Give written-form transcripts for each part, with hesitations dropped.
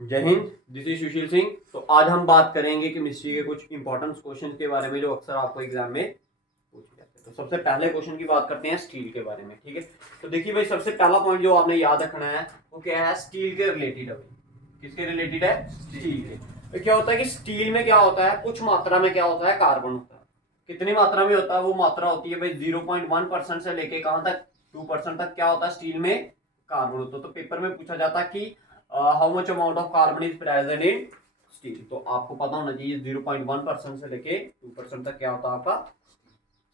जय Hind, this is Sushil Singh. तो आज हम बात करेंगे केमिस्ट्री के कुछ इंपॉर्टेंट क्वेश्चन के बारे में जो अक्सर आपको एग्जाम में पूछे जाते हैं। तो सबसे पहले क्वेश्चन की बात करते हैं स्टील के बारे में। ठीक है, तो देखिए भाई, सबसे पहला पॉइंट जो आपने याद रखना है वो क्या है, स्टील के रिलेटेड है भाई। किसके रिलेटेड है? स्टील के। तो क्या होता है कि स्टील में क्या होता है, कुछ मात्रा में क्या होता है, कार्बन होता है। कितनी मात्रा में होता है? वो मात्रा होती है भाई 0.1% से लेके कहां तक, 2% तक क्या होता है स्टील में, कार्बन होता है। तो पेपर में पूछा जाता है कि how much amount of carbon is present in steel. तो आपको पता होना चाहिए 0.1% से लेके 2% तक क्या होता है आपका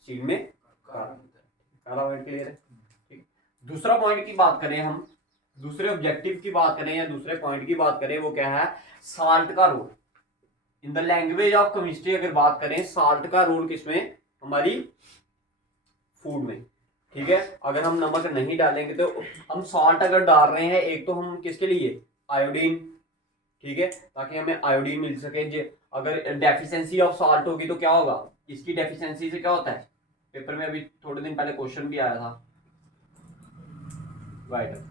स्टील में कार्बन। क्लियर है? ठीक है। दूसरा पॉइंट की बात करें हम, दूसरे ऑब्जेक्टिव की बात करें या दूसरे पॉइंट की बात करें, वो क्या है, साल्ट का role in the language of chemistry. अगर बात करें साल्ट का रोल किसमें, हमारी फूड में। ठीक है, अगर हम नमक नहीं डालेंगे तो हम सॉल्ट अगर डाल रहे हैं, एक तो हम किसके लिए, आयोडीन। ठीक है, ताकि हमें आयोडीन मिल सके। अगर डेफिशिएंसी ऑफ सॉल्ट होगी तो क्या होगा, इसकी डेफिशिएंसी से क्या होता है, पेपर में अभी थोड़े दिन पहले क्वेश्चन भी आया था, वाइटर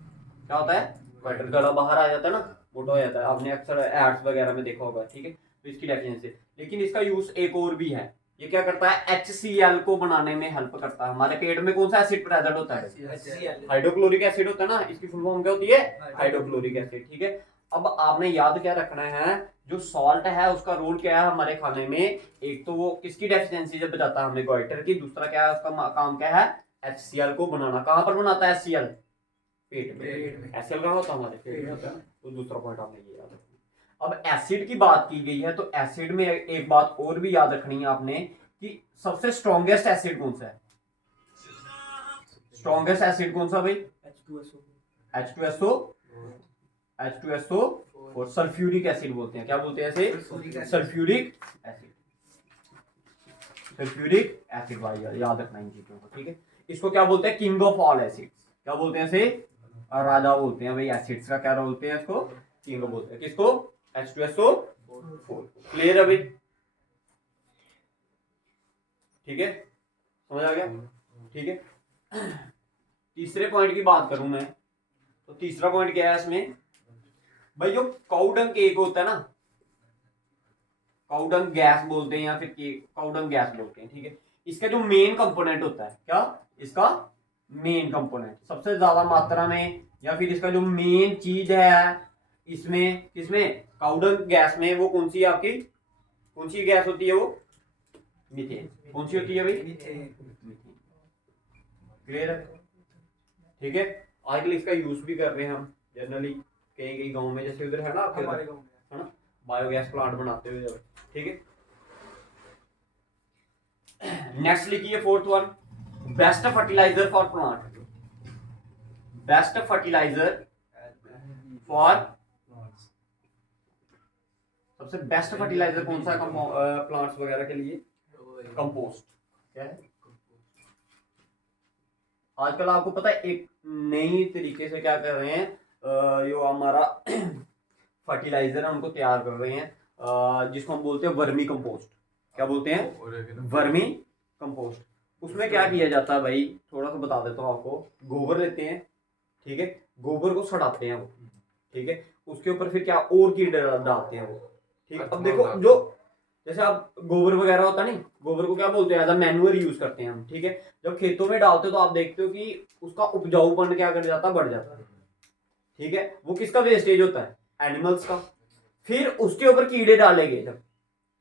क्या होता है, वाइटर गला बाहर आ जाता है ना, मोटा हो जाता है। आपने अक्सर एड्स वगैरह में देखा होगा। ठीक है, तो इसकी डेफिशिएंसी, लेकिन इसका यूज एक और भी है। ये क्या करता है, HCl को बनाने में हेल्प करता है। हमारे पेट में कौन सा एसिड प्रेजेंट होता है, हाइड्रोक्लोरिक एसिड होता है ना। इसकी फुल फॉर्म क्या होती है, हाइड्रोक्लोरिक एसिड। ठीक है, अब आपने याद क्या रखना है, जो सॉल्ट है उसका रोल क्या है हमारे खाने में। एक तो वो किसकी डेफिशिएंसी जब बताता है हमें, गोइटर की। दूसरा क्या है, उसका काम क्या है, HCl को बनाना। कहां पर बनाता है HCl, पेट में। HCl कहां होता है, हमारे पेट में होता है। तो दूसरा पॉइंट आपने ये याद रखना। अब एसिड की बात की गई है, तो एसिड में एक बात और भी याद रखनी है आपने कि सबसे स्ट्रॉन्गेस्ट एसिड कौन सा है। स्ट्रॉन्गेस्ट एसिड कौन सा भाई, H2SO, H2SO4, सल्फ्यूरिक एसिड बोलते हैं। क्या बोलते हैं ऐसे, सल्फ्यूरिक एसिड। सल्फ्यूरिक एसिड भाई याद रखना इन चीजों को। ठीक है, इसको क्या बोलते हैं, किंग ऑफ ऑल एसिड। क्या बोलते हैं इसे, राजा बोलते हैं भाई एसिड्स का। क्या बोलते हैं इसको, किंग बोलते हैं। किसको, H2SO4। क्लियर है भाई? ठीक है, समझ आ गया? ठीक है, तीसरे पॉइंट की बात करूं मैं, तो तीसरा पॉइंट क्या है इसमें भाई, जो काउडंग केक होता है ना, काउडंग गैस बोलते हैं या फिर काउडंग गैस बोलते हैं। ठीक है, इसका जो मेन कंपोनेंट होता है, क्या इसका मेन कंपोनेंट सबसे ज्यादा मात्रा में, या फिर इसका जो मेन चीज है इसमें, किसमें, काउडंग गैस में, वो कौन सी है आपकी, कौन सी गैस होती है वो, मीथेन। कौन सी होती है भाई, मीथेन। क्लियर है? ठीक है, आजकल इसका यूज भी कर रहे हैं हम जनरली कहीं कहीं गांव में, जैसे उधर है ना आपके हमारे गांव में, है ना, बायोगैस प्लांट बनाते हुए। ठीक है, नेक्स्ट लिखिए fourth one, best fertiliser for plant. Best fertiliser for, सबसे बेस्ट फर्टिलाइजर कौन सा प्लांट्स वगैरह के लिए, कंपोस्ट। क्या है, आजकल आपको पता है एक नई तरीके से क्या कर रहे हैं, जो हमारा फर्टिलाइजर है उनको तैयार कर रहे हैं, जिसको हम बोलते हैं वर्मी कंपोस्ट। क्या बोलते हैं, वर्मी कंपोस्ट। उसमें क्या किया जाता है भाई, थोड़ा सा बता देता हूँ आपको। गोबर लेते हैं, ठीक है, गोबर को सड़ाते हैं वो, ठीक है, उसके ऊपर फिर क्या और कीड़े डालते हैं वो। ठीक है, अब देखो जो जैसे आप गोबर वगैरह होता नहीं, गोबर को क्या बोलते हैं, एज अ मैन्युअर यूज करते हैं हम। ठीक है, जब खेतों में डालते हो तो आप देखते हो कि उसका उपजाऊपन क्या कर जाता है, बढ़ जाता है। ठीक है, वो किसका वेस्टेज होता है, एनिमल्स का। फिर उसके ऊपर कीड़े डाले गए, जब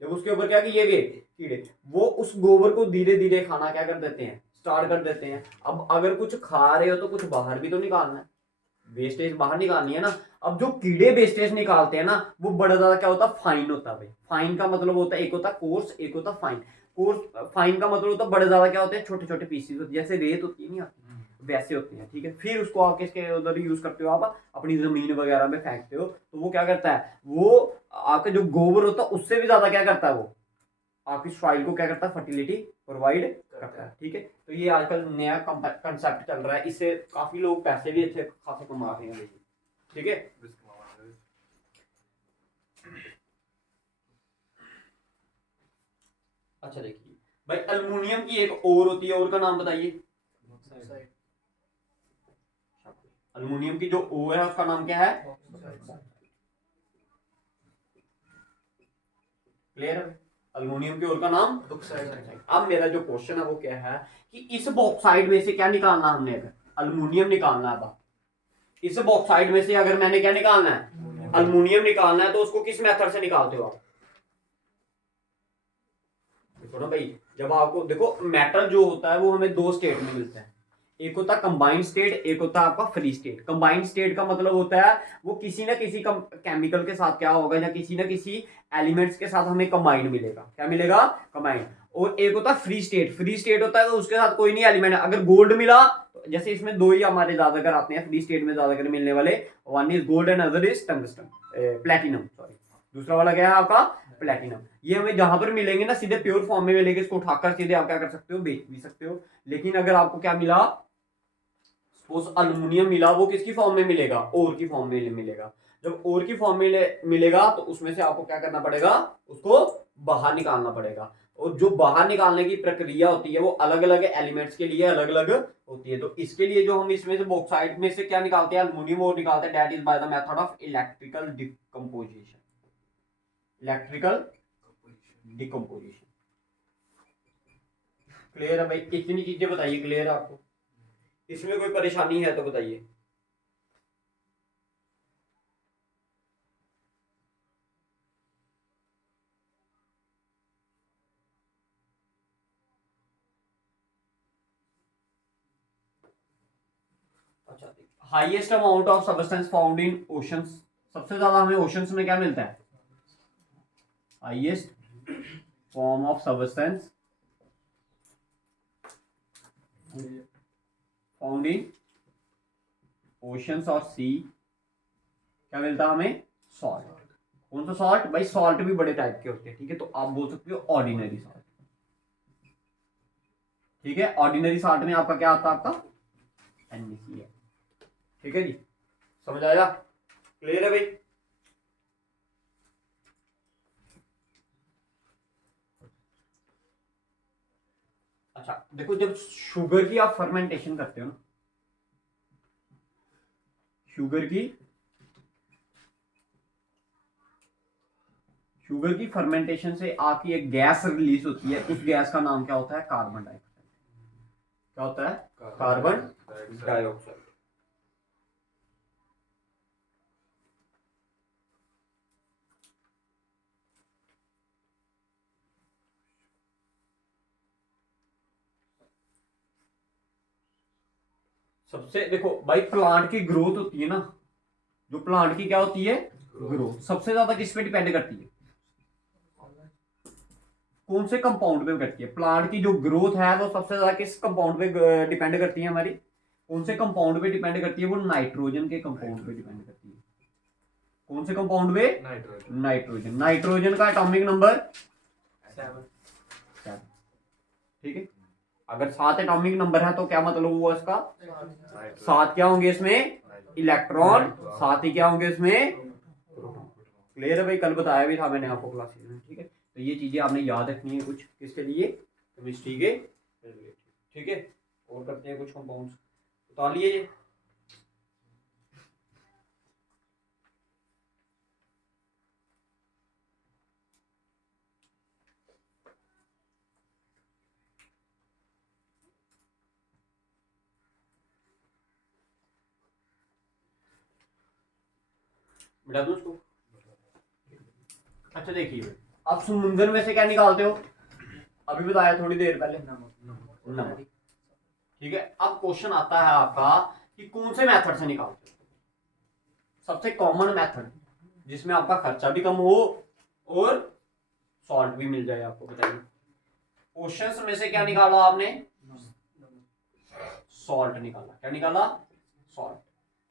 जब उसके ऊपर क्या किए गए, कीड़े, वो उस गोबर को धीरे धीरे खाना क्या कर देते हैं, स्टार्ट कर देते हैं। अब अगर कुछ खा रहे हो तो कुछ बाहर भी तो निकालना है, वेस्टेज बाहर निकालनी है ना। अब जो कीड़े वेस्टेज निकालते हैं ना, वो बड़ा ज्यादा क्या होता है, फाइन होता है भाई। फाइन का मतलब होता है, एक होता है कोर्स, एक होता है फाइन। कोर्स, फाइन का मतलब होता है बड़े ज्यादा क्या होते हैं, छोटे छोटे पीसेस होते हैं, जैसे रेत होती है नहीं आपकी, वैसे होते हैं। ठीक है, फिर उसको आप किसके उधर यूज करते हो, आप अपनी जमीन वगैरह में फेंकते हो, तो वो क्या करता है, वो आपका जो गोबर होता है उससे भी ज्यादा क्या करता है, वो आपकी सॉइल को क्या करता है, फर्टिलिटी प्रोवाइड करता है। ठीक है, तो ये आजकल नया कंसेप्ट चल रहा है, इससे काफी लोग पैसे भी अच्छे खासे कमा रहे हैं। ठीक है, अच्छा देखिए भाई, अल्युमिनियम की एक और होती है, और का नाम बताइए। अल्युमिनियम की जो ओ है उसका नाम क्या है, क्लियर है? अल्युमिनियम के और का नाम बॉक्साइड। अब मेरा जो क्वेश्चन है वो क्या है कि इस बॉक्साइड में से क्या निकालना हमने, अगर अल्युमिनियम निकालना है, इस बॉक्साइड में से अगर मैंने क्या निकालना है, अल्युमिनियम निकालना है, तो उसको किस मेथड से निकालते हो आप? देखो ना भाई, जब आपको देखो मेटल जो होता है वो हमें दो स्टेट में मिलता है, एक होता है कंबाइंड स्टेट, एक होता है आपका फ्री स्टेट। कंबाइंड स्टेट का मतलब होता है वो किसी ना किसी केमिकल के साथ क्या होगा, या किसी ना किसी एलिमेंट्स के साथ हमें कंबाइंड मिलेगा। क्या मिलेगा? कंबाइंड। और एक होता है फ्री स्टेट। फ्री स्टेट होता है तो उसके साथ कोई नहीं एलिमेंट है। अगर गोल्ड मिला, तो जैसे इसमें दो ही हमारे ज्यादातर आते हैं फ्री स्टेट में ज्यादातर मिलने वाले, one is gold and other is tungsten, platinum, sorry. दूसरा वाला क्या है आपका? प्लेटिनम। ये हमें जहां पर मिलेंगे ना सीधे प्योर फॉर्म में मिलेंगे, इसको उठाकर सीधे आप क्या कर सकते हो, बेच भी सकते हो। लेकिन अगर आपको क्या मिला, सपोज अल्युमिनियम मिला, वो किसकी फॉर्म में मिलेगा? ओर की फॉर्म में मिलेगा। जब ओर की फॉर्म में मिलेगा तो उसमें से आपको क्या करना पड़ेगा, उसको बाहर निकालना पड़ेगा। और जो बाहर निकालने की प्रक्रिया होती है वो अलग अलग एलिमेंट्स के लिए अलग अलग होती है। तो इसके लिए जो हम इसमें से बॉक्साइड में से क्या निकालते हैं, अल्युमिनियम और निकालते हैं, that is by the method of electrical decomposition. Electrical decomposition. Clear है भाई? इतनी चीजें बताइए, क्लियर है आपको? इसमें कोई परेशानी है तो बताइए। अच्छा, highest amount of substance found in oceans, सबसे ज्यादा हमें ओशंस में क्या मिलता है? Highest form of substance found in oceans और सी, क्या मिलता है हमें? सॉल्ट। कौन सा सॉल्ट भाई? सॉल्ट भी बड़े टाइप के होते हैं, ठीक है? तो आप बोल सकते हो ऑर्डिनरी सॉल्ट, ठीक है? ऑर्डिनरी सॉल्ट में आपका क्या आता है? आपका NaCl, ठीक है जी? समझ आया? क्लियर है भाई? अच्छा देखो, जब शुगर की आप फर्मेंटेशन करते हो ना, शुगर की शुगर की फर्मेंटेशन से आपकी एक गैस रिलीज होती है, उस गैस का नाम क्या होता है? Carbon dioxide. क्या होता है? Carbon dioxide. सबसे देखो भाई, प्लांट की ग्रोथ होती है ना, जो प्लांट की क्या होती है? ग्रोथ सबसे ज्यादा किस पे डिपेंड करती है? कौन से कंपाउंड पे करती है? प्लांट की जो ग्रोथ है वो सबसे ज्यादा किस कंपाउंड पे डिपेंड करती है हमारी? कौन से कंपाउंड पे डिपेंड करती है? वो नाइट्रोजन के कंपाउंड पे डिपेंड करती है। कौन से कंपाउंड पे? नाइट्रोजन। नाइट्रोजन का एटॉमिक नंबर 7। ठीक है? अगर 7 एटॉमिक नंबर है तो क्या मतलब हुआ इसका? 7 क्या होंगे इसमें? इलेक्ट्रॉन। 7 ही क्या होंगे इसमें? प्रोटॉन। क्लियर है भाई? कल बताया भी था मैंने आपको क्लासेस में, ठीक है? तो ये चीजें आपने याद रखनी है कुछ, किसके लिए? केमिस्ट्री के रिलेटेड, ठीक है? और करते हैं कुछ कंपाउंड्स, बता लिए ये। मिटा दूं उसको? अच्छा देखिए, आप समुंदर में से क्या निकालते हो? अभी बताया थोड़ी देर पहले, नमक। ठीक है? अब क्वेश्चन आता है आपका कि कौन से मेथड से निकालते हो? सबसे कॉमन मेथड जिसमें आपका खर्चा भी कम हो और सॉल्ट भी मिल जाए आपको, बताइए। ओशंस में से क्या निकाला आपने? सॉल्ट निकाला। क्या निकाला? सॉल्ट।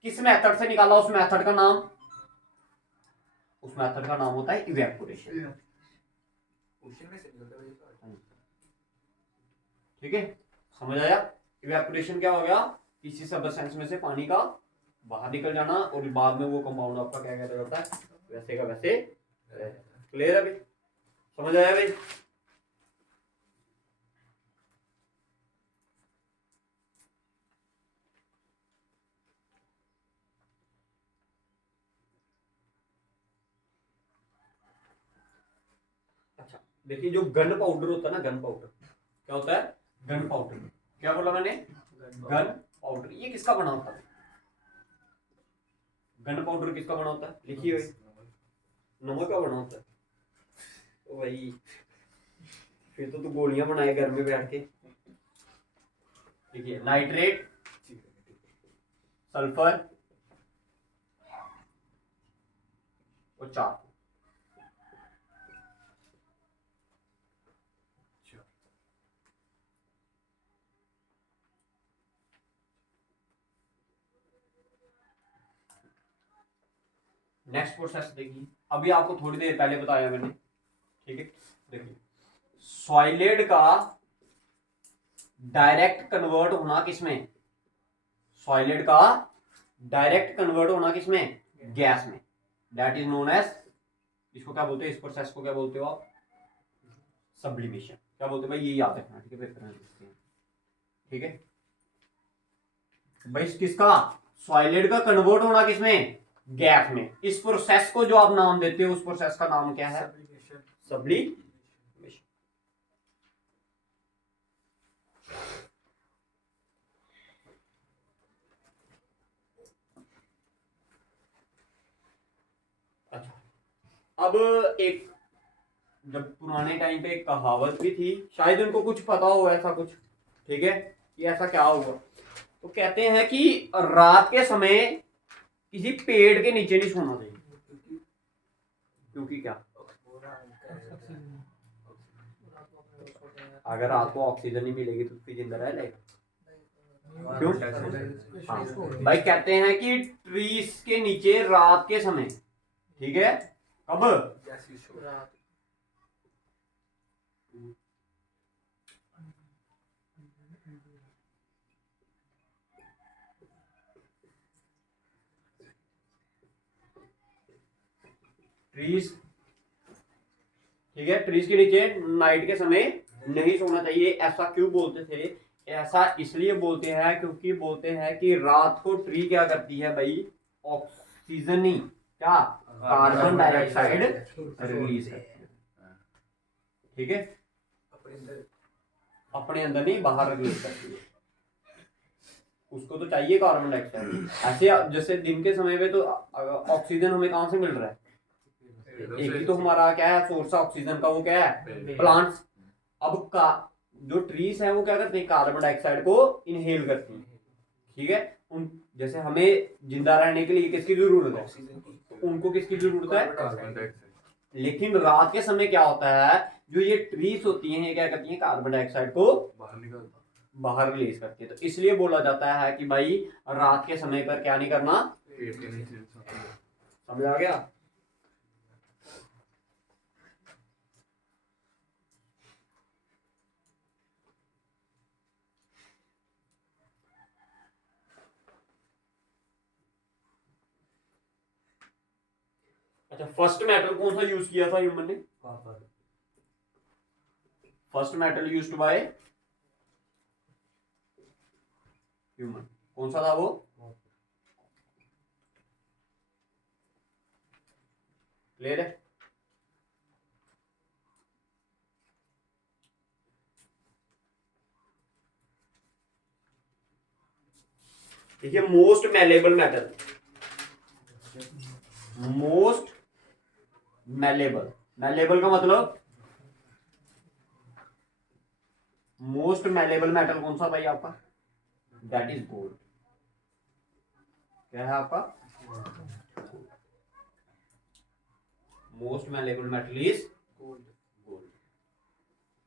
किस मेथड से निकाला? उस मेथड का नाम, उस मेथड का नाम होता है इवेपोरेशन। ठीक है? समझ आया? इवेपोरेशन क्या हो गया? किसी सब्सटेंस में से पानी का बाहर निकल जाना और बाद में वो कंपाउंड आपका क्या कहता जाता है? वैसे का वैसे। क्लियर है भाई? समझ आया भाई? देखिए जो गन पाउडर होता है ना, गन पाउडर क्या होता है, गन पाउडर, क्या बोला मैंने, गन पाउडर, ये किसका बना होता है, गन पाउडर किसका बना होता है, लिखिए भाई, नमक का बना होता है, तो भाई फिर तो तू गोलियां बनाए घर में बैठ के। देखिए नाइट्रेट, सल्फर और चार। नेक्स्ट प्रोसेस देखिए, अभी आपको थोड़ी देर पहले बताया मैंने, ठीक है। देखिए सॉइलेड का डायरेक्ट कन्वर्ट होना किसमें, सॉइलेड का डायरेक्ट कन्वर्ट होना किसमें, गैस में, दैट इज नोन एज, इसको क्या बोलते हैं, इस प्रोसेस को क्या बोलते हो आप, सब्लिमेशन। क्या बोलते हैं भाई, ये याद रखना, ठीक है, पेपर में, ठीक है भाई। किसका, सॉइलेड का कन्वर्ट होना किसमें, गैस में। इस प्रोसेस को जो आप नाम देते हो, उस प्रोसेस का नाम क्या है, सब्लिमेशन। अच्छा, अब एक, जब पुराने टाइम पे एक कहावत भी थी, शायद उनको कुछ पता हो ऐसा कुछ, ठीक है, कि ऐसा क्या हुआ। तो कहते हैं कि रात के समय किसी पेड़ के नीचे नहीं सोना चाहिए, क्योंकि क्या, अगर रात को ऑक्सीजन नहीं मिलेगी तो फिर जिंदा रह लेगा, क्यों, हाँ भाई कहते हैं कि ट्रीज के नीचे रात के समय, ठीक है, कब, ट्रीज, ठीक है, ट्रीज के नीचे नाइट के समय नहीं सोना चाहिए। ऐसा क्यों बोलते थे, ऐसा इसलिए बोलते हैं क्योंकि बोलते हैं कि रात को ट्री क्या करती है भाई, ऑक्सीजन नहीं, क्या, कार्बन डाइऑक्साइड रिलीज करती है, ठीक है, अपने अंदर नहीं बाहर रिलीज करती है, उसको तो चाहिए कार्बन डाइऑक्साइड। ऐसे जैसे दिन के समय में तो ऑक्सीजन हमें कहां से मिल रहा है, एक ही तो हमारा क्या है सोर्स ऑक्सीजन का, वो क्या है, प्लांट्स। अब का जो ट्रीज है वो क्या करते हैं, कार्बन डाइऑक्साइड को इनहेल करती है, ठीक है। उन जैसे हमें जिंदा रहने के लिए किसकी जरूरत है, तो उनको किसकी जरूरत है, कार्बन डाइऑक्साइड। लेकिन रात के समय क्या होता है, जो ये ट्रीज होती हैं ये क्या करती हैं, कार्बन डाइऑक्साइड को बाहर रिलीज करती है। तो इसलिए बोला जाता है कि भाई रात के समय पर क्या नहीं करना, समझ आ गया। अच्छा, फर्स्ट मेटल कौन सा यूज किया था ह्यूमन ने, first metal used by human, कौन सा था वो, क्लियर है। देखिए most malleable metal, most malleable, malleable का मतलब मोस्ट मैलेबल मेटल कौन सा भाई आपका, दैट इज गोल्ड। क्या है आपका, most malleable metal is gold, gold.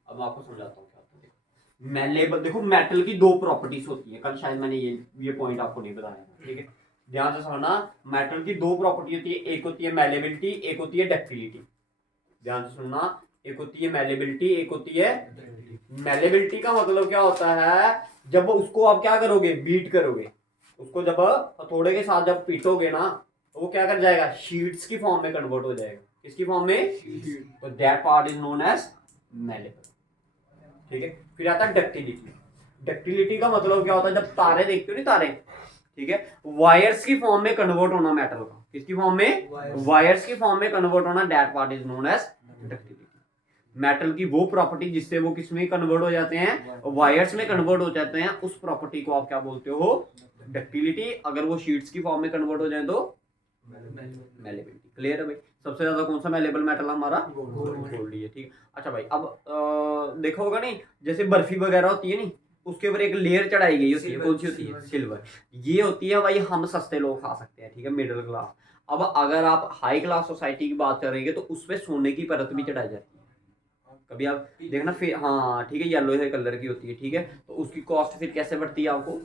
अब मैं आपको समझाता हूँ क्या होता है। मैलेबल, देखो मेटल की दो प्रॉपर्टीज होती है, कल शायद मैंने ये पॉइंट आपको नहीं बताया था, ठीक है, ध्यान से समझना। मेटल की दो प्रॉपर्टी होती है, एक होती है मैलेबिलिटी, एक होती है डक्टिलिटी। ध्यान से सुनना, एक होती है मैलेबिलिटी, एक होती है, मैलेबिलिटी का मतलब क्या होता है, जब उसको आप क्या करोगे, बीट करोगे उसको, जब हथौड़े के साथ जब पीटोगे ना, तो वो क्या कर जाएगा, शीट्स की फॉर्म में कन्वर्ट हो जाएगा, किसकी फॉर्म में, तो that part is known as malleable, ठीक है। फिर आता है डक्टिलिटी। डक्टिलिटी का मतलब क्या होता है, जब तारे देखते हो ना, तारे, ठीक है, वायर्स की फॉर्म में कन्वर्ट होना मेटल का, किसकी फॉर्म में, वायर्स की फॉर्म में कन्वर्ट होना, that part is known as ductility. Metal की वो प्रॉपर्टी जिससे वो किसमें कन्वर्ट हो जाते हैं, वायर्स में कन्वर्ट हो जाते हैं, उस प्रॉपर्टी को आप क्या बोलते हो, डक्टिलिटी। अगर वो शीट्स की फॉर्म में कन्वर्ट हो जाए तो मेलेबिलिटी। क्लियर है भाई। सबसे ज्यादा कौन सा मेलेबल मेटल हमारा, गोल्ड ही है। ठीक है। अच्छा भाई, अब देखा होगा नहीं, जैसे बर्फी वगैरह होती है नहीं, उसके ऊपर एक लेयर चढ़ाई गई होती है, कौन सी होती है, सिल्वर। ये होती है भाई, हम सस्ते लोग खा सकते हैं, ठीक है, मिडिल क्लास। अब अगर आप हाई क्लास सोसाइटी की बात करेंगे तो उसपे सोने की परत भी चढ़ाई जाती है। कभी आप देखना फिर, हाँ ठीक है, येलो है कलर की होती है, ठीक है। तो उसकी कॉस्ट फिर कैसे बढ़ती है आपको,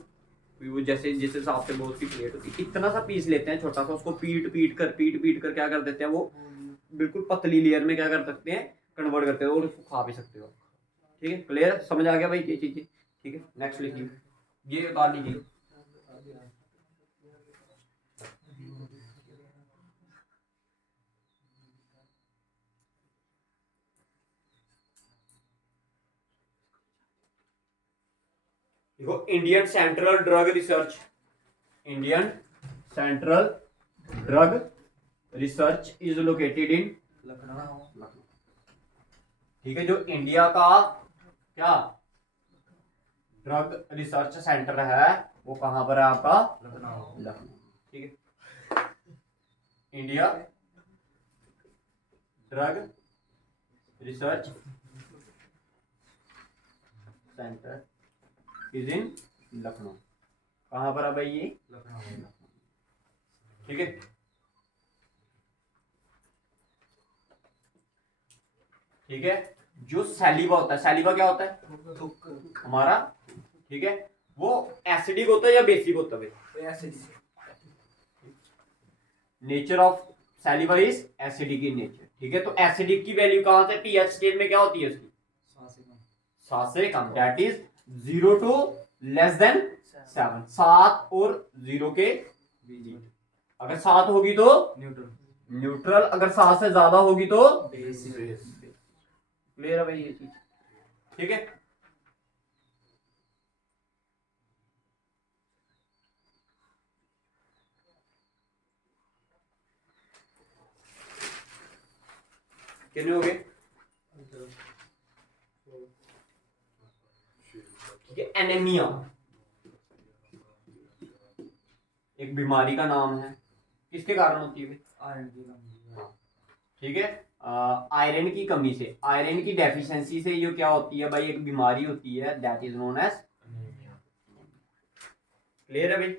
वो जैसे जिस हिसाब से बहुत की प्लेट होती है, इतना सा पीस लेते हैं छोटा सा, उसको पीट कर क्या कर देते हैं, वो बिल्कुल पतली लेयर में क्या कर सकते हैं, कन्वर्ट करते हैं, और उसको खा भी सकते हो। ठीक है, क्लियर, समझ आ गया भाई ये चीजें। ठीक है, नेक्स्ट लिखिए, ये उतार लीजिए। देखो, Indian central drug research, Indian central drug research is located in Lucknow. ठीक है, जो इंडिया का क्या ड्रग रिसर्च सेंटर है वो कहां पर है आपका, लखनऊ। ठीक है, India drug research centre is in Lucknow. कहां पर है भाई ये, लखनऊ। ठीक है, ठीक है। जो सैलिवा होता है, सैलिवा क्या होता है हमारा, ठीक है, वो एसिडिक होता है या बेसिक होता है, nature of saliva is acidic in nature. ठीक है, तो एसिडिक की वैल्यू कहां से, पीएच स्केल में क्या होती है उसकी, 7 से कम, that is 0 to less than 7, 7 और 0 के बीच। अगर 7 होगी तो न्यूट्रल, अगर 7 से ज्यादा होगी तो बेसिक। क्लियर है भाई ये चीज। ठीक है, कितने हो गए, ठीक है। एनीमिया एक बीमारी का नाम है, किसके कारण होती है, आयरन की कमी। ठीक है, आयरन की कमी से, आयरन की डेफिशिएंसी से ये क्या होती है भाई, एक बीमारी होती है, that is known as anaemia. Clear है भाई।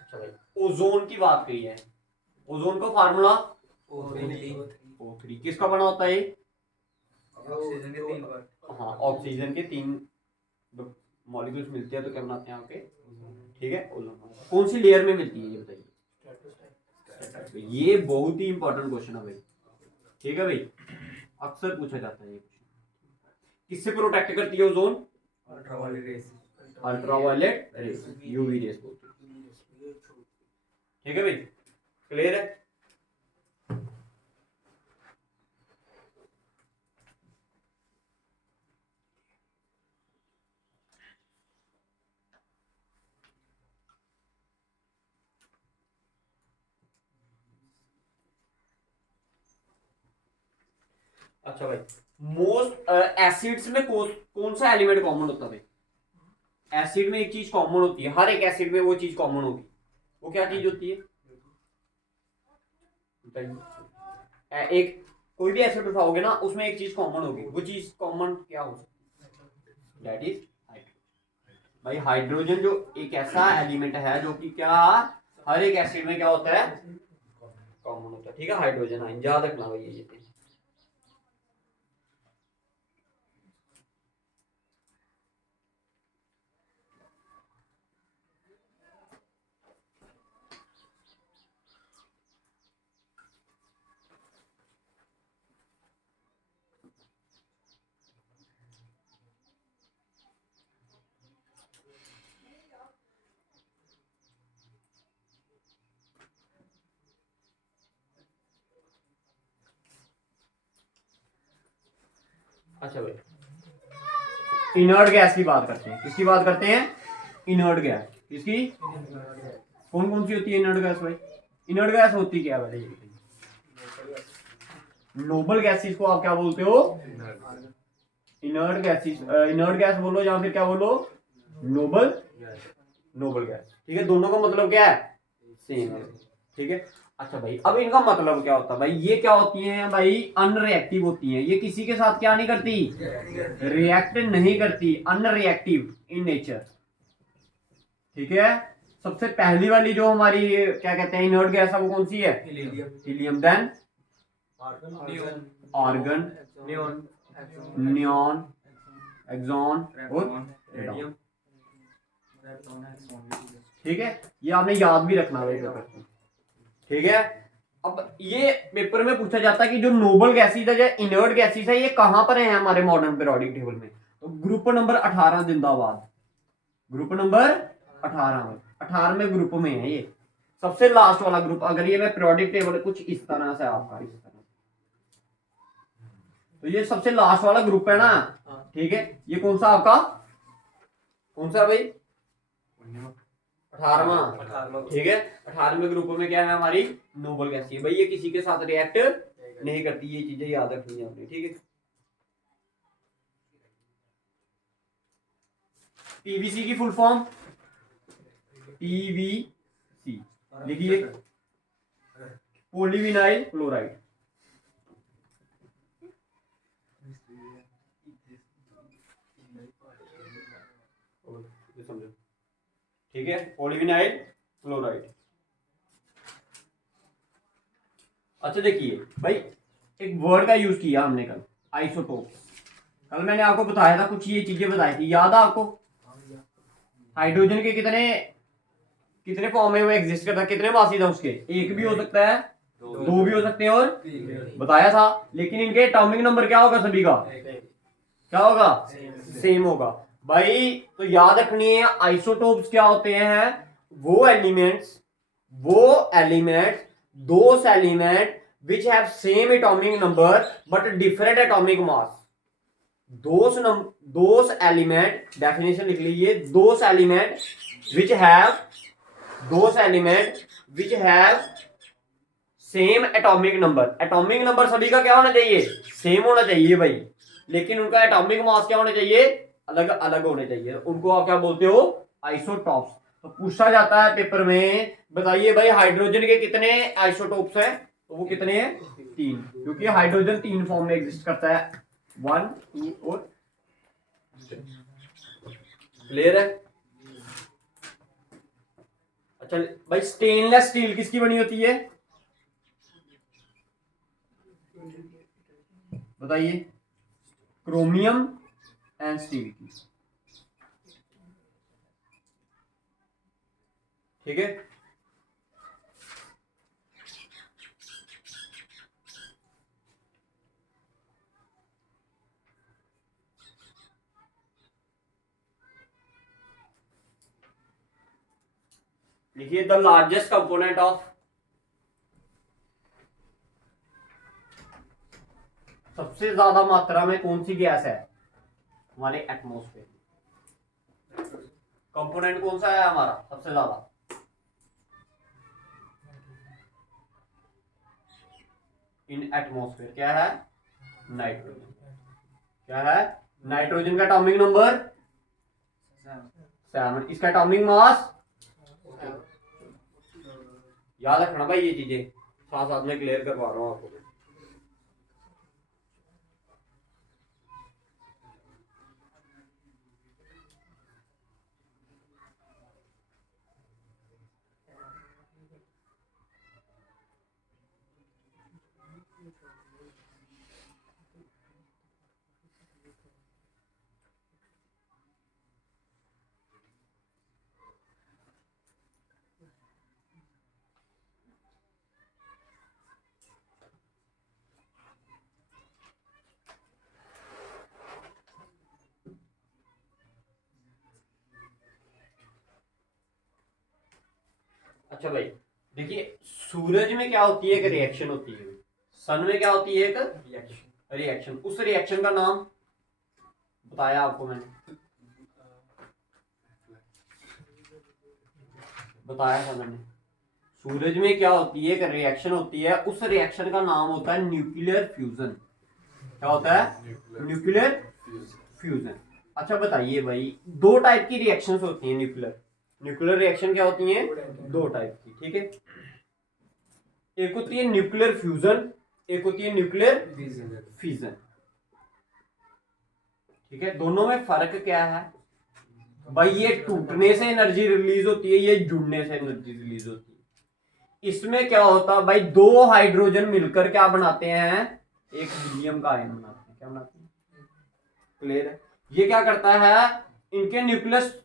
अच्छा भाई, ओजोन की बात कही है, ओजोन का फार्मूला O3। किसका बना होता है, ऑक्सीजन के 3 पार्ट। हाँ, ऑक्सीजन के 3 मॉलिक्यूल्स मिलते हैं तो क्या बनाते हैं आपके, ठीक है, ओजोन। कौन सी लेयर में मिलती है ये बताइए, ये बहुत ही इंपॉर्टेंट क्वेश्चन है भाई। ठीक है भाई, अक्सर पूछा जाता है ये क्वेश्चन। किससे प्रोटेक्ट करती है ozone, ultraviolet rays, ultraviolet rays, UV rays बोलते हैं। ठीक है भाई, क्लियर है। अच्छा भाई, मोस्ट एसिड्स में कौन सा एलिमेंट कॉमन होता है भाई, एसिड में एक चीज कॉमन होती है, हर एक एसिड में वो चीज कॉमन होगी, वो क्या चीज होती है बताइए। एक कोई भी एसिड उठाओगे ना, उसमें एक चीज कॉमन होगी, वो चीज कॉमन क्या हो सकती है, दैट इज भाई हाइड्रोजन, जो एक ऐसा एलिमेंट है जो कि क्या हर एक एसिड में क्या होता है, कॉमन होता है। ठीक है, हाइड्रोजन आयन याद रखना भाई ये। अच्छा भाई, इनर्ट गैस की बात करते हैं। किसकी बात करते हैं? Inert gas. किसकी? कौन कौन सी होती है इनर्ट गैस भाई? इनर्ट गैस होती क्या है? नोबल गैसेस को आप क्या बोलते हो? Inert gases. इनर्ट गैस बोलो या फिर क्या बोलो? Noble noble gas. ठीक है, दोनों का मतलब क्या है? सेम है। ठीक है। अच्छा भाई, अब इनका मतलब क्या होता है भाई? ये क्या होती हैं भाई? अनरिएक्टिव होती हैं। ये किसी के साथ क्या नहीं करती? रिएक्ट नहीं करती, अनरिएक्टिव इन नेचर। ठीक है। सबसे पहली वाली जो हमारी क्या कहते हैं इनर्ट गैस है, वो कौन सी है? Helium. Then argon, neon, xenon और रेडियम। ठीक है, ये आपने याद भी रखना है पेपर में। ठीक है। अब ये पेपर में पूछा जाता है कि जो नोबल गैसेस है या इनर्ट गैसेस है, ये कहां पर है हमारे मॉडर्न पीरियोडिक टेबल में? तो ग्रुप नंबर 18 जिंदाबाद। ग्रुप नंबर 18 में, 18वें ग्रुप में है ये, सबसे लास्ट वाला ग्रुप। अगर ये मैं पीरियोडिक टेबल कुछ इस तरह से आपका इस तरह, तो ये सबसे लास्ट वाला ग्रुप है ना। ठीक है, ये कौन सा आपका? कौन सा भाई? 18वां। ठीक है, 18वें ग्रुप में क्या है हमारी? नोबल गैस है भाई। ये किसी के साथ रिएक्ट नहीं करती, ये चीजें याद रखनी है आपने। ठीक है। पीवीसी की फुल फॉर्म? पीवीसी लिखिए, पॉलीविनाइल क्लोराइड। समझो। ठीक है, पॉलीविनाइल क्लोराइड। अच्छा देखिए भाई, एक वर्ड का यूज किया हमने कल, आइसोटोप। कल मैंने आपको बताया था, कुछ ये चीजें बताई थी, याद है आपको? हाइड्रोजन के कितने कितने फॉर्म में वो एग्जिस्ट करता है? कितने मासिस है उसके? एक भी हो सकता है, दो भी हो सकते हैं, और बताया था। लेकिन इनके एटॉमिक नंबर क्या होगा सभी का? क्या होगा? सेम होगा भाई। तो याद रखनी है, आइसोटोप्स क्या होते हैं? वो elements those element which have same atomic number but different atomic mass. those element, definition लिख लीजिए, those element which have same atomic number. Atomic number सभी का क्या होना चाहिए? सेम होना चाहिए भाई, लेकिन उनका एटॉमिक मास क्या होना चाहिए? अलग अलग होने चाहिए। उनको आप क्या बोलते हो? आइसोटॉप्स। तो पूछा जाता है पेपर में, बताइए भाई हाइड्रोजन के कितने आइसोटोप्स हैं? तो वो कितने हैं? 3, क्योंकि हाइड्रोजन 3 फॉर्म में एग्जिस्ट करता है, 1, 2 और। क्लियर है? अच्छा भाई, स्टेनलेस स्टील किसकी बनी होती है? बताइए। क्रोमियम एंड स्टील की। ठीक है। लिखिए, द लार्जेस्ट कंपोनेंट ऑफ, सबसे ज्यादा मात्रा में कौन सी गैस है हमारे एटमॉस्फेयर? कंपोनेंट कौन सा है हमारा सबसे ज्यादा? इन एटमॉस्फेयर क्या है? नाइट्रोजन। क्या है? नाइट्रोजन का एटॉमिक नंबर 7। इसका एटॉमिक मास, याद रखना भाई, ये चीजें साथ साथ में क्लियर करवा रहा हूं आपको। अच्छा भाई देखिए, सूरज में क्या होती है? एक रिएक्शन होती है। सन में क्या होती है? एक रिएक्शन। उस रिएक्शन का नाम बताया आपको मैंने, बताया था मैंने। सूरज में क्या होती है, एक रिएक्शन होती है, उस रिएक्शन का नाम होता है न्यूक्लियर फ्यूजन। क्या होता है? Nuclear fusion. अच्छा बताइए भाई, दो टाइप की रिएक्शंस होती हैं न्यूक्लियर, न्यूक्लियर रिएक्शन क्या होती हैं? दो टाइप की, ठीक है। एक होती है न्यूक्लियर फ्यूजन, एक होती है न्यूक्लियर फिजन, ठीक है। दोनों में फर्क क्या है भाई? ये टूटने से एनर्जी रिलीज होती है, ये जुड़ने से एनर्जी रिलीज होती है। इसमें क्या होता है भाई, दो हाइड्रोजन मिलकर क्या बनाते हैं? एक हीलियम का आयन बनाते हैं। क्या बनाते हैं? क्लियर है? ये क्या करता है, इनके न्यूक्लियस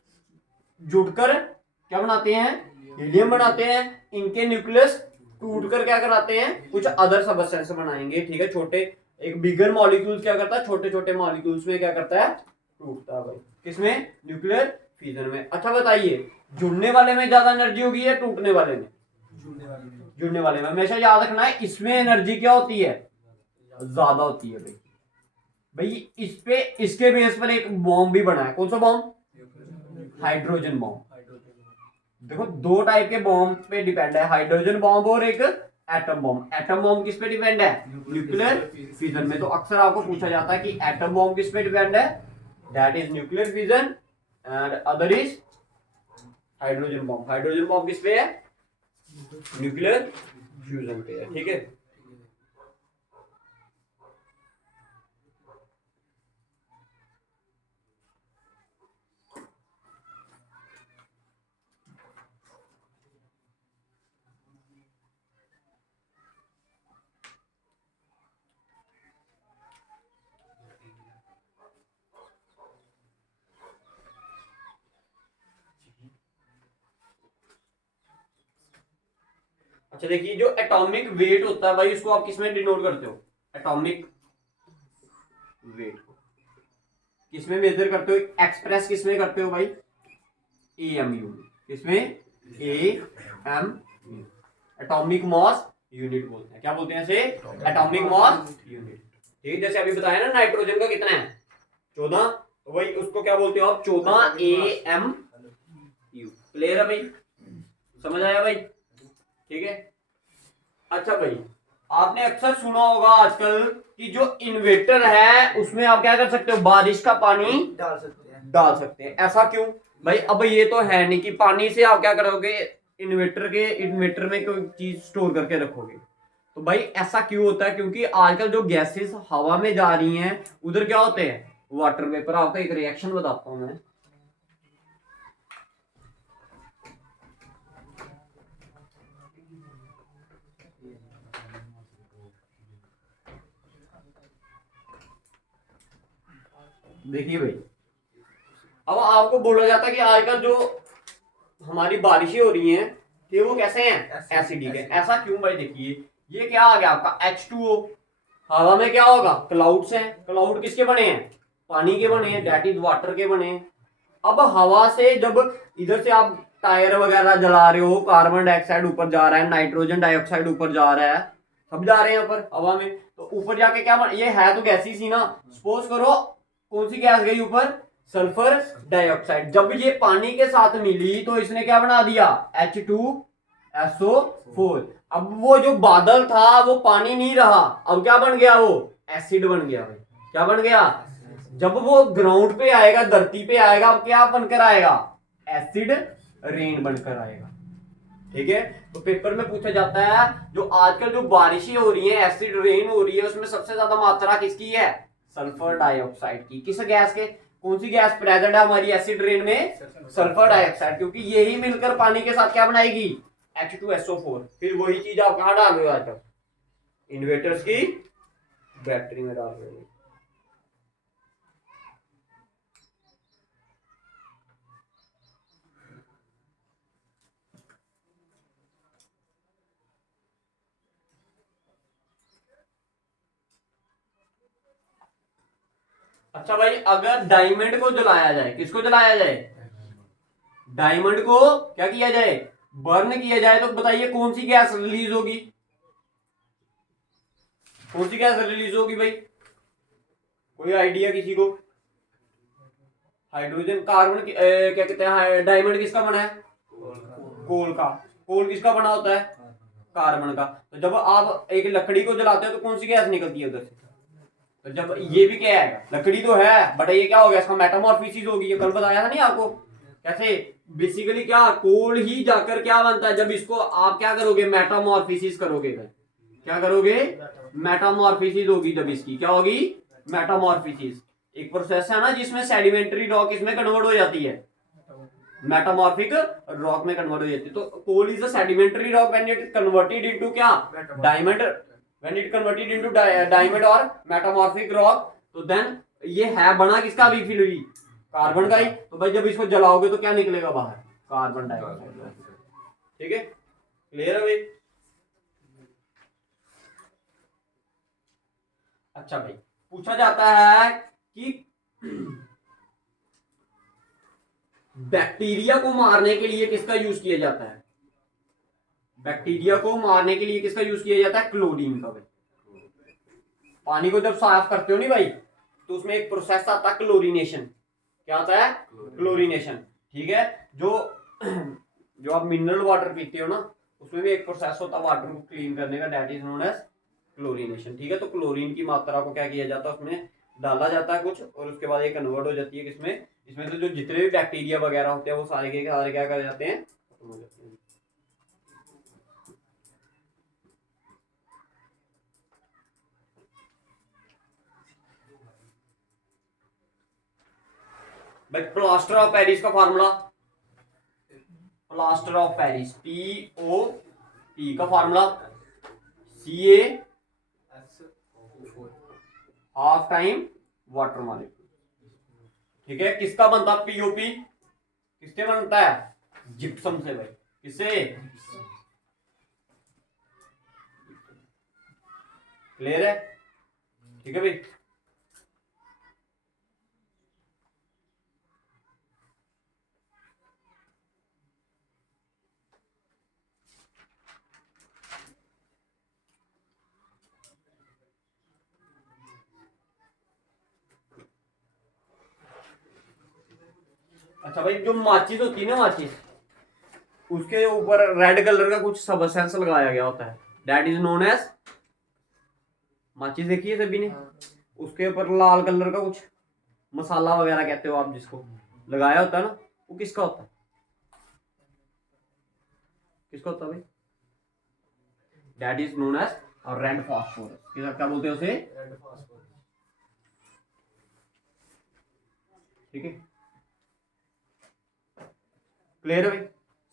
जुड़कर क्या बनाते हैं? हीलियम बनाते हैं। इनके न्यूक्लियस टूटकर क्या कराते हैं? कुछ अदर सबस्टेंस बनाएंगे, ठीक है। छोटे एक बिगर मॉलिक्यूल्स क्या करता है, छोटे छोटे मॉलिक्यूल्स में क्या करता है? टूटता है भाई। किसमें? न्यूक्लियर फ्यूजन में। अच्छा बताइए, जुड़ने वाले में ज्यादा एनर्जी होगी या टूटने वाले में? जुड़ने वाले में। हमेशा याद रखना है, इसमें एनर्जी क्या होती है? ज्यादा होती है भाई। भाई इस पे, इसके बेस पर एक बॉम्ब भी बना है। कौन सा बॉम्ब? Hydrogen bomb. देखो दो टाइप के बॉम्ब पे डिपेंड है, हाइड्रोजन बॉम्ब और एक एटम बॉम्ब। एटम बॉम्ब किस पे डिपेंड है? न्यूक्लियर फ्यूजन में। तो अक्सर आपको पूछा जाता है कि एटम बॉम्ब किस पे डिपेंड है? That is nuclear fusion and other is hydrogen bomb. Hydrogen bomb किस पे है? न्यूक्लियर फ्यूजन पे है, ठीक है। अच्छा देखिए, जो एटॉमिक वेट होता है भाई, उसको आप किसमें डिनोट करते हो? एटॉमिक वेट को किसमें मेजर करते हो? एक्सप्रेस किसमें करते हो भाई? AMU। किसमें? AMU। एटॉमिक मॉस यूनिट बोलते हैं। क्या बोलते हैं इसे? Atomic mass unit. ठीक है, जैसे अभी बताया ना, नाइट्रोजन का कितना है? 14। तो भाई उसको क्या बोलते हो आप? 14 AMU। क्लियर है भाई? समझ आया भाई? ठीक है। अच्छा भाई, आपने अक्सर सुना होगा आजकल कि जो इन्वेटर है उसमें आप क्या कर सकते हो? बारिश का पानी डाल सकते हैं। ऐसा क्यों भाई? अब ये तो है नहीं कि पानी से आप क्या करोगे, इन्वेटर में कोई चीज स्टोर करके रखोगे। तो भाई ऐसा क्यों होता है? क्योंकि आजकल जो गैसेस हवा में जा रही हैं, उधर क्या होते हैं? Water vapour. आपको एक रिएक्शन बताता हूं मैं। देखिए भाई, अब आपको बोला जाता है कि आजकल जो हमारी बारिशें हो रही हैं कि वो कैसे हैं? एसिडिक है। ऐसा क्यों भाई? देखिए, ये क्या आ गया आपका? H2O। हवा में क्या होगा? क्लाउड्स हैं। क्लाउड किसके बने हैं? पानी के बने हैं, दैट इज वाटर के बने हैं। अब हवा से जब इधर से आप टायर वगैरह जला रहे हो, कार्बन डाइऑक्साइड ऊपर जा रहा है, नाइट्रोजन डाइऑक्साइड ऊपर जा रहा है, सब जा रहे हैं ऊपर हवा में। तो ऊपर जाके क्या ये है तो गैसी सी ना। सपोज करो कौन सी गैस गई ऊपर? Sulphur dioxide. जब ये पानी के साथ मिली तो इसने क्या बना दिया? H2SO4। अब वो जो बादल था वो पानी नहीं रहा, अब क्या बन गया? वो एसिड बन गया भाई। क्या बन गया? जब वो ग्राउंड पे आएगा, धरती पे आएगा, अब क्या बनकर आएगा? एसिड रेन बनकर आएगा। ठीक है। तो पेपर में पूछा जाता है, जो आजकल जो बारिशें हो रही है, एसिड रेन हो रही है, उसमें सबसे ज्यादा मात्रा किसकी है? सल्फर डाइऑक्साइड की। किस गैस के? कौन सी गैस प्रेजेंट है हमारी एसिड रेन में? Sulphur dioxide. क्योंकि यही मिलकर पानी के साथ क्या बनाएगी? H2SO4। फिर वही चीज आप कहां डाल रहे हो आजकल? इन्वर्टर्स की बैटरी में डाल रहे हो। अच्छा भाई, अगर डायमंड को जलाया जाए, किसको जलाया जाए? डायमंड को क्या किया जाए? बर्न किया जाए, तो बताइए कौन सी गैस रिलीज होगी? कौन सी गैस रिलीज होगी भाई? कोई आइडिया किसी को? हाइड्रोजन, कार्बन क्या कहते हैं, डायमंड किसका बना है, कोल का। कोल किसका बना होता है, कार्बन का। तो जब आप एक लकड़ी को जलाते हो तो कौन सी गैस निकलती है उधर से, तो जब ये भी क्या है, लकड़ी तो है बट ये क्या हो गया, इसका मेटामॉर्फोसिस होगी, ये कल बताया था नहीं आपको कैसे। बेसिकली क्या, कोल ही जाकर क्या बनता है, जब इसको आप क्या करोगे, मेटामॉर्फोसिस करोगे, क्या करोगे, मेटामॉर्फोसिस होगी, जब इसकी क्या होगी, मेटामॉर्फोसिस। एक प्रोसेस है ना जिसमें सेडिमेंट्री रॉक इसमें कन्वर्ट हो जाती है, मेटामॉर्फिक रॉक में कन्वर्ट हो जाती है। तो coal is a sedimentary rock when it converted into क्या, diamond, when it converted into diamond और मेटामॉर्फिक रॉक, तो देन ये है बना किसका भी, फिर भी कार्बन का ही। तो भाई जब इसको जलाओगे तो क्या निकलेगा बाहर, कार्बन डाइऑक्साइड। ठीक है, क्लियर है भाई। अच्छा भाई, पूछा जाता है कि बैक्टीरिया को मारने के लिए किसका यूज किया जाता है, बैक्टीरिया को मारने के लिए किसका यूज किया जाता है, क्लोरीन का। भाई पानी को जब साफ करते हो नहीं भाई, तो उसमें एक प्रोसेस आता है क्लोरीनेशन। क्या आता है, क्लोरीनेशन। ठीक है, जो जो आप मिनरल वाटर पीते हो ना, उसमें भी एक प्रोसेस होता है वाटर को क्लीन करने का, that is known as chlorination. ठीक है, तो क्लोरीन की मात्रा को क्या किया जाता है, उसमें डाला जाता है कुछ, और उसके बाद ये कन्वर्ट हो जाती है किसमें, इसमें तो जो जितने भी बैक्टीरिया वगैरह होते हैं वो सारे के सारे क्या कर जाते हैं, खत्म हो जाते हैं। भाई प्लास्टर ऑफ पेरिस का formula, plaster of Paris POP का formula CA half time water molecule. ठीक है, किसका बनता है POP, किससे बनता है, जिप्सम से। भाई किससे, क्लियर है। ठीक है भाई, अच्छा भाई, जो माचिस होती है ना, माचिस, उसके ऊपर रेड कलर का कुछ सबस्टेंस लगाया गया होता है, दैट इज नोन एज, माचिस देखी है सभी ने, उसके ऊपर लाल कलर का कुछ मसाला वगैरह कहते हो आप जिसको लगाया होता है ना, वो किसका होता है, किसका होता है भाई, that is known as red phosphorus. क्या बोलते हैं उसे, ठीक है, क्लियर है भाई,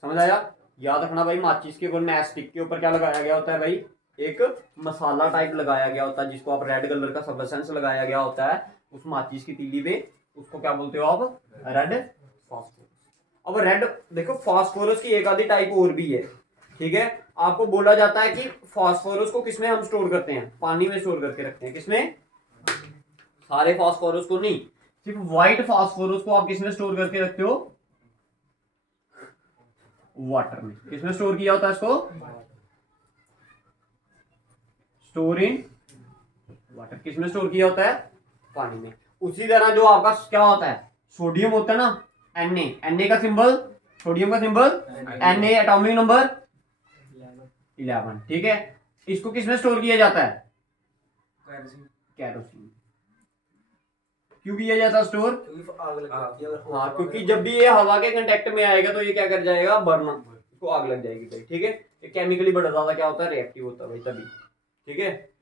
समझ आया। याद रखना भाई, माचिस के ऊपर, मैच स्टिक के ऊपर क्या लगाया गया होता है भाई, एक मसाला टाइप लगाया गया होता है, जिसको आप रेड कलर का सबस्टेंस लगाया गया होता है उस माचिस की तीली पे, उसको क्या बोलते हो आप, रेड फास्फोरस। अब रेड देखो, फास्फोरस की एक आधी टाइप और भी है। ठीक है, आपको बोला जाता है कि फास्फोरस को किसमें हम स्टोर करते हैं, पानी में स्टोर करके रखते हैं, किसमें, सारे फास्फोरस को नहीं, सिर्फ व्हाइट फास्फोरस को आप किसमें स्टोर करके रखते हो, वाटर में। किसमें स्टोर किया होता है इसको, स्टोर इन वाटर। किसमें स्टोर किया होता है, पानी में। उसी तरह जो आपका क्या होता है, सोडियम होता है ना, Na का सिंबल, सोडियम का सिंबल Na, एटॉमिक नंबर 11। ठीक है, इसको किसमें स्टोर किया जाता है, कैरोसिन। क्यों किया जाता है स्टोर, हाँ, क्योंकि जब भी ये हवा के कांटेक्ट में आएगा तो ये क्या कर जाएगा, बर्न, इसको आग लग जाएगी भाई। ठीक है, ये केमिकली बड़ा ज्यादा क्या होता है, रिएक्टिव होता है भाई तभी। ठीक है,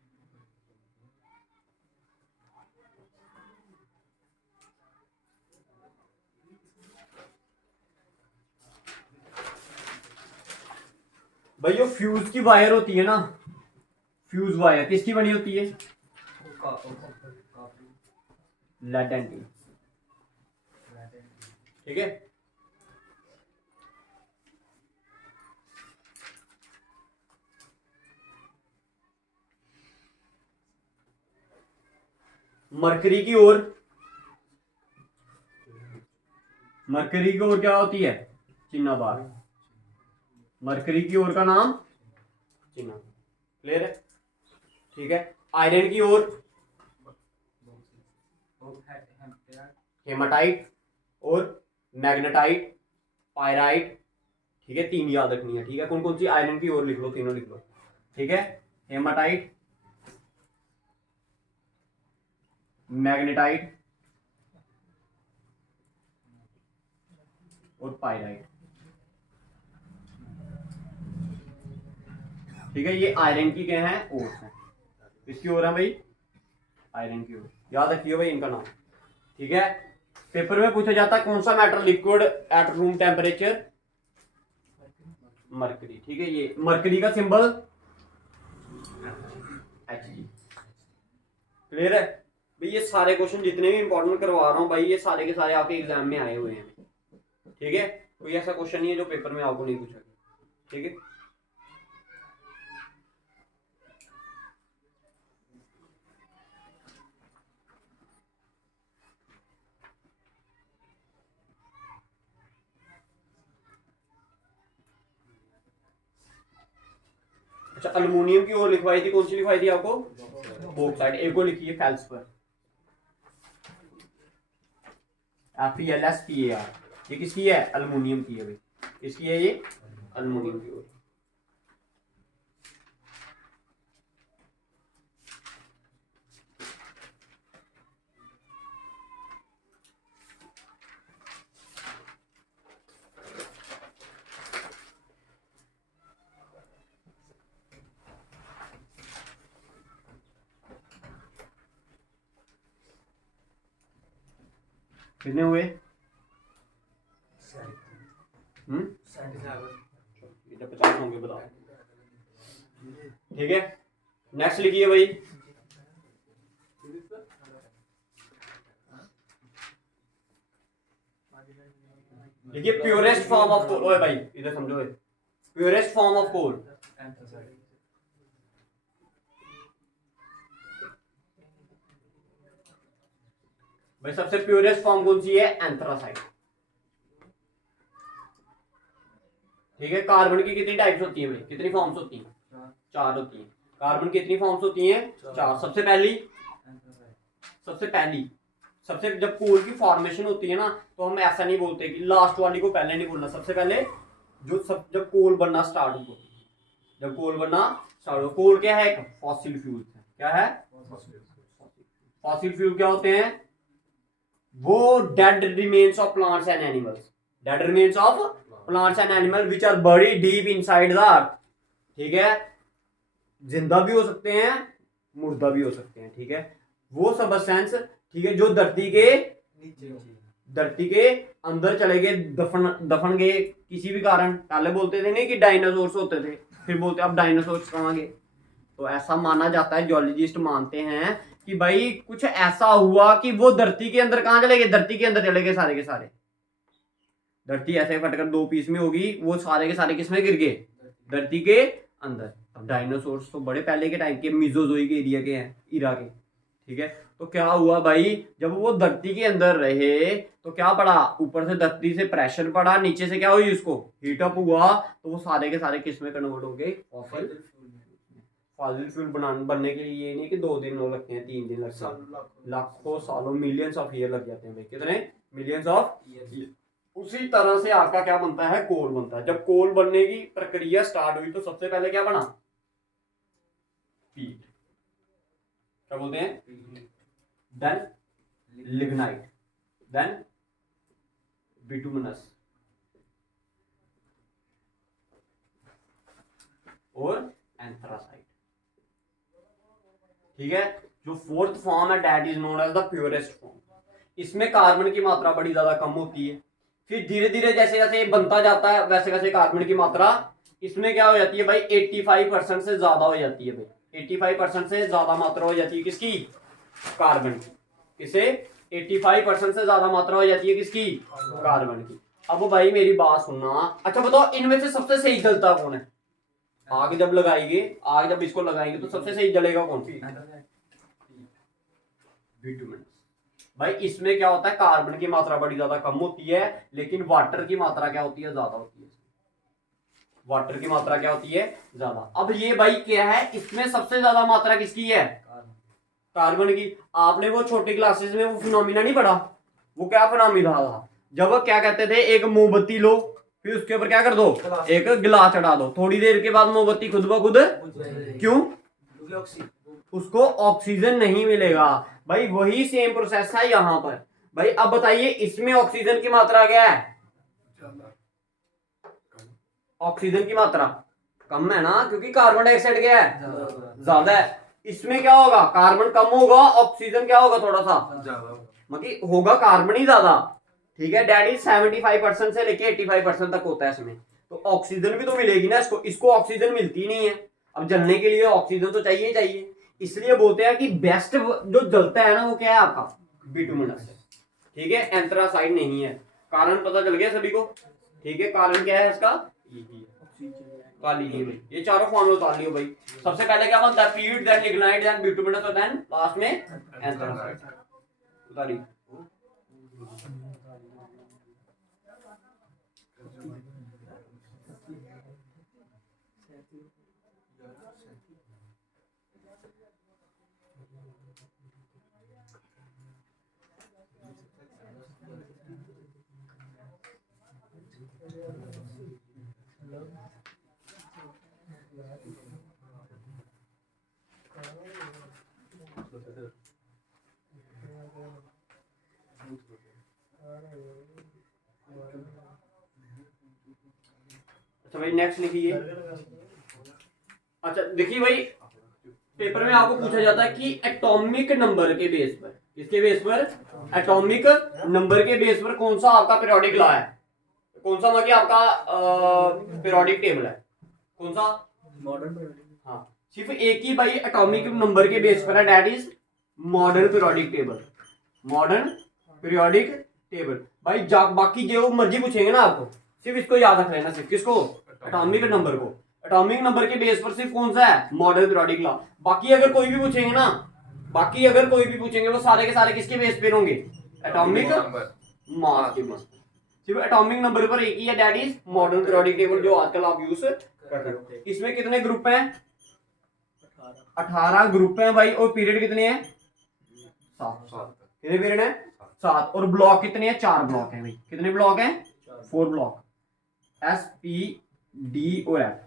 भाई जो फ्यूज की वायर होती है ना, फ्यूज वायर किसकी बनी होती है, लेड एंड टिन। ठीक है, मरकरी की ओर, मरकरी की ओर क्या होती है, चिन्ह बार। मरकरी की ओर का नाम चिन्ह, क्लियर है। ठीक है, आयरन की ओर हेमाटाइट, और मैग्नेटाइट, पायराइट, ठीक है, 3 याद रखनी है, ठीक है। कौन कौन सी आयरन की और लिख लो, तीनों लिख लो, ठीक है। हेमाटाइट, मैग्नेटाइट और पायराइट, ठीक है। ये आयरन की क्या है, ओर्स है। इसकी ओर है भाई आयरन की ओर, याद रखिए भाई इनका नाम, ठीक है। पेपर में पूछा जाता है कौन सा metal liquid at room temperature, mercury, ठीक है। ये मरकरी का सिंबल Hg, क्लियर है भाई। ये सारे क्वेश्चन जितने भी इंपॉर्टेंट करवा रहा हूँ भाई, ये सारे के सारे आपके एग्जाम में आए हुए हैं, ठीक है। कोई ऐसा क्वेश्चन नहीं है जो पेपर में आपको नहीं पूछा, ठीक है। अच्छा, अल्युमिनियम की ओर लिखवाई थी, कौन सी लिखवाई थी आपको, बॉक्साइट। एक को लिखिए फेल्सपर, FeLSPar, ये किसकी है, अल्युमिनियम की है भाई। किसकी है ये, अल्युमिनियम की ओर। कितने हुए, इधर 50 होंगे, बताओ, ठीक है। नेक्स्ट लिखिए भाई, देखिए प्योरेस्ट फॉर्म ऑफ कोल, ओए भाई इधर समझो, प्योरेस्ट फॉर्म ऑफ कोल, भाई सबसे प्योरेस्ट फॉर्म कौन सी है, एंथ्रासाइट, ठीक है। कार्बन की कितनी टाइप्स होती है भाई, कितनी फॉर्म्स होती हैं, 4 होती हैं। कार्बन की कितनी फॉर्म्स होती हैं, 4। सबसे जब कोल की फॉर्मेशन होती है ना, तो हम ऐसा नहीं बोलते कि लास्ट वाली को पहले नहीं बोलना, सबसे पहले जब कोल बनना स्टार्ट हो, कोल क्या है, एक फॉसिल फ्यूल है। क्या है, फॉसिल फ्यूल क्या होते हैं, वो dead remains of plants and animals which are buried deep inside the earth, ठीक है। जिंदा भी हो सकते हैं, मुर्दा भी हो सकते हैं, ठीक है। वो सब्सटेंस, ठीक है, जो धरती के अंदर चले गए, दफन गए किसी भी कारण। पहले बोलते थे नहीं कि डायनासोर्स होते थे, फिर बोलते अब डायनासोर्स कहाँ गए। तो ऐसा माना जाता है, जियोलॉजिस्ट मानते हैं कि भाई कुछ ऐसा हुआ कि वो धरती के अंदर कहाँ चले गए, धरती के अंदर चले गए सारे के सारे। धरती ऐसे फटकर 2 पीस में होगी, वो सारे के सारे किसमें गिर गए, धरती के अंदर। अब डायनासोर्स तो बड़े पहले के टाइम के, मीजोजोइक एरिया के हैं, इरा के, ठीक है। तो क्या हुआ भाई, जब वो धरती के अंदर रहे तो क्या पड़ा, ऊपर से धरती से प्रेशर पड़ा, नीचे से क्या हुई, उसको हीटअप हुआ, तो वो सारे के सारे किस में कन्वर्ट हो गए, फॉसिल फ्यूल बनने के लिए। ये नहीं कि 2 दिन लगते हैं, 3 दिन लगते हैं, लाखों सालों, मिलियंस ऑफ ईयर लग जाते हैं भाई। कितने, मिलियंस ऑफ ईयर। उसी तरह से आपका क्या बनता है, कोल बनता है। जब कोल बनने की प्रक्रिया स्टार्ट हुई तो सबसे पहले क्या बना, पीट, क्या बोलते हैं, देन लिग्नाइट, देन बिटुमिनस और एंथ्रासाइट, ठीक है। जो 4th फॉर्म है that is known as the purest form. इसमें कार्बन की मात्रा बड़ी ज्यादा कम होती है, फिर धीरे धीरे जैसे जैसे बनता जाता है वैसे वैसे कार्बन की मात्रा इसमें क्या हो जाती है भाई, 85% से ज्यादा हो जाती है भाई। 85% से ज्यादा मात्रा हो जाती है किसकी, कार्बन की। किसे, 85% से ज्यादा मात्रा हो जाती है किसकी, कार्बन की। अब भाई मेरी बात सुनना, अच्छा बताओ इनमें से सबसे सही जलता कौन है, आग जब लगाएंगे, आग जब इसको लगाएंगे तो सबसे सही जलेगा कौन, बिटुमिन। भाई इसमें क्या होता है, कार्बन की मात्रा बड़ी ज्यादा कम होती है, लेकिन वाटर की मात्रा क्या होती है, ज्यादा होती है। वाटर की मात्रा क्या होती है, ज्यादा। अब ये भाई क्या है, इसमें सबसे ज्यादा मात्रा किसकी है, कार्बन की। आपने वो छोटी क्लासेस में वो फिनोमिना नहीं पढ़ा, वो क्या फिनोमिना था, जब क्या कहते थे, एक मोमबत्ती लो, फिर उसके ऊपर क्या कर दो, एक गिलास चढ़ा दो, थोड़ी देर के बाद मोमबत्ती खुद ब खुद, क्यों, उसको ऑक्सीजन नहीं मिलेगा। भाई वही सेम प्रोसेस है यहां पर। भाई अब बताइए इसमें ऑक्सीजन की मात्रा क्या है, ऑक्सीजन की मात्रा कम है ना, क्योंकि कार्बन डाइऑक्साइड क्या है, ज्यादा है। इसमें क्या होगा, कार्बन कम होगा, ऑक्सीजन क्या होगा, थोड़ा सा मतलब होगा, कार्बन ही ज्यादा। ठीक है, डैट इज 75% से लेके 85% तक होता है इसमें। तो ऑक्सीजन भी तो मिलेगी ना इसको, इसको ऑक्सीजन मिलती नहीं है। अब जलने के लिए ऑक्सीजन तो चाहिए ही चाहिए, इसलिए बोलते हैं कि बेस्ट जो जलता है ना वो क्या है आपका, बिटुमिनस है। ठीक है, एंथ्रासाइड नहीं है। कारण पता चल गया सभी को। ठीक है, कारण क्या है इसका, काली भाई, ये चारों फॉर्मूले उतार लियो भाई। सबसे पहले क्या बनता है, पीट, देन लिग्नाइट, देन बिटुमिनस और देन लास्ट में एंथ्रासाइड। उतारी अच्छा भाई नेक्स्ट लिखिए। अच्छा देखिए भाई, पेपर में आपको पूछा जाता है कि एटॉमिक नंबर के बेस पर, किसके बेस पर, एटॉमिक नंबर के बेस पर कौन सा आपका पीरियोडिक लॉ है, कौन सा मतलब आपका पीरियोडिक टेबल है, कौन सा, मॉडर्न पीरियोडिक। हाँ, सिर्फ एक ही भाई एटॉमिक नंबर के बेस पर है, that is modern periodic table, modern periodic table. भाई बाकी जो मर्जी पूछेंगे ना आपको, सिर्फ इसको याद रख लेना, सिर्फ किसको, एटॉमिक नंबर को। एटॉमिक नंबर के बेस पर सिर्फ कौन सा है, मॉडर्न पीरियोडिक लॉ। बाकी अगर कोई भी पूछेंगे ना, बाकी अगर कोई भी पूछेंगे वो सारे के सारे किसके बेस पे होंगे, एटॉमिक मास के बेस। सिर्फ एटॉमिक नंबर पर एक ही है, that is modern periodic table, जो आजकल आप यूज कर रहे हो। इसमें कितने ग्रुप हैं, 18 ग्रुप हैं भाई, और पीरियड कितने हैं, 7। कितने पीरियड है, 7। और ब्लॉक कितने हैं, 4 ब्लॉक हैं भाई। कितने ब्लॉक हैं, 4 ब्लॉक, एस पी डी और एफ।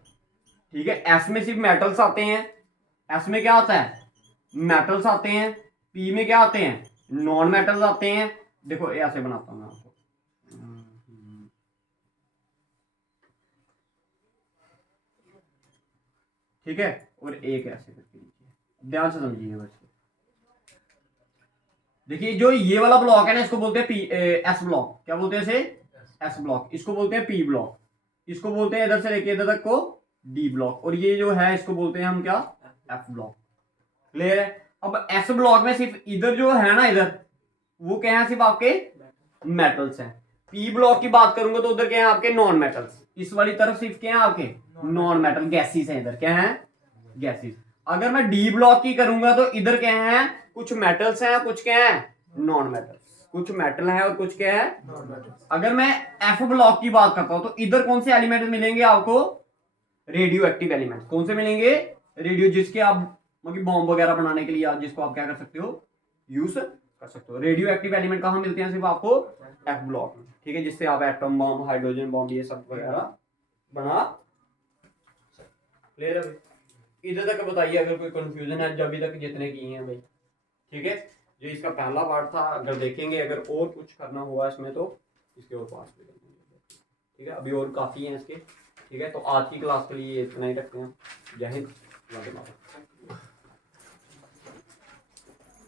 ठीक है, एस में सिर्फ मेटल्स आते हैं, एस में क्या आता है, मेटल्स आते हैं। पी में क्या आते हैं, नॉन मेटल्स आते हैं। देखो ऐसे बनाता हूं मैं आपको, ठीक है, और एक ऐसे करके लीजिए, ध्यान से समझिए बस। देखिए जो ये वाला ब्लॉक है ना, इसको बोलते हैं पी एस ब्लॉक। क्या बोलते हैं इसे, एस ब्लॉक। इसको बोलते हैं पी ब्लॉक। इसको बोलते हैं इधर से लेके इधर तक को डी ब्लॉक। और ये जो है इसको बोलते हैं हम क्या, एफ ब्लॉक। क्लियर है। अब एस ब्लॉक में सिर्फ इधर जो है ना, इधर वो क्या है, सिर्फ आपके मेटल्स हैं। पी ब्लॉक की बात करूंगा तो उधर क्या है, आपके नॉन मेटल्स। इस वाली तरफ सिर्फ क्या है, आपके नॉन मेटल गैसेस हैं। इधर क्या है, गैसेस। अगर मैं डी ब्लॉक की करूंगा तो इधर क्या है, कुछ मेटल्स हैं, कुछ क्या है, नॉन मेटल्स। कुछ मेटल है और कुछ क्या है, नॉन मेटल। अगर मैं एफ ब्लॉक की बात करता हूं तो इधर कौन से एलिमेंट मिलेंगे आपको, रेडियो एक्टिव एलिमेंट। कौन से मिलेंगे, रेडियो, जिसके आप मतलब बॉम्ब वगैरह बनाने के लिए जिसको आप क्या कर सकते हो, यूज कर सकते हो। रेडियो एक्टिव एलिमेंट कहां मिलते हैं, सिर्फ आपको एफ ब्लॉक में। ठीक है, जिससे आप एटम बॉम्ब, हाइड्रोजन बॉम्ब, ये सब वगैरह बना। क्लियर है। इधर तक बताइए अगर कोई कंफ्यूजन है, जब अभी तक जितने किए हैं भाई। ठीक है, जो इसका पहला पार्ट था, अगर देखेंगे, अगर और कुछ करना हुआ इसमें तो इसके और पास भी करेंगे। ठीक है, अभी और काफ़ी हैं इसके। ठीक है, तो आज की क्लास के लिए इतना ही रखते हैं। जय हिंद, वंदे मातरम।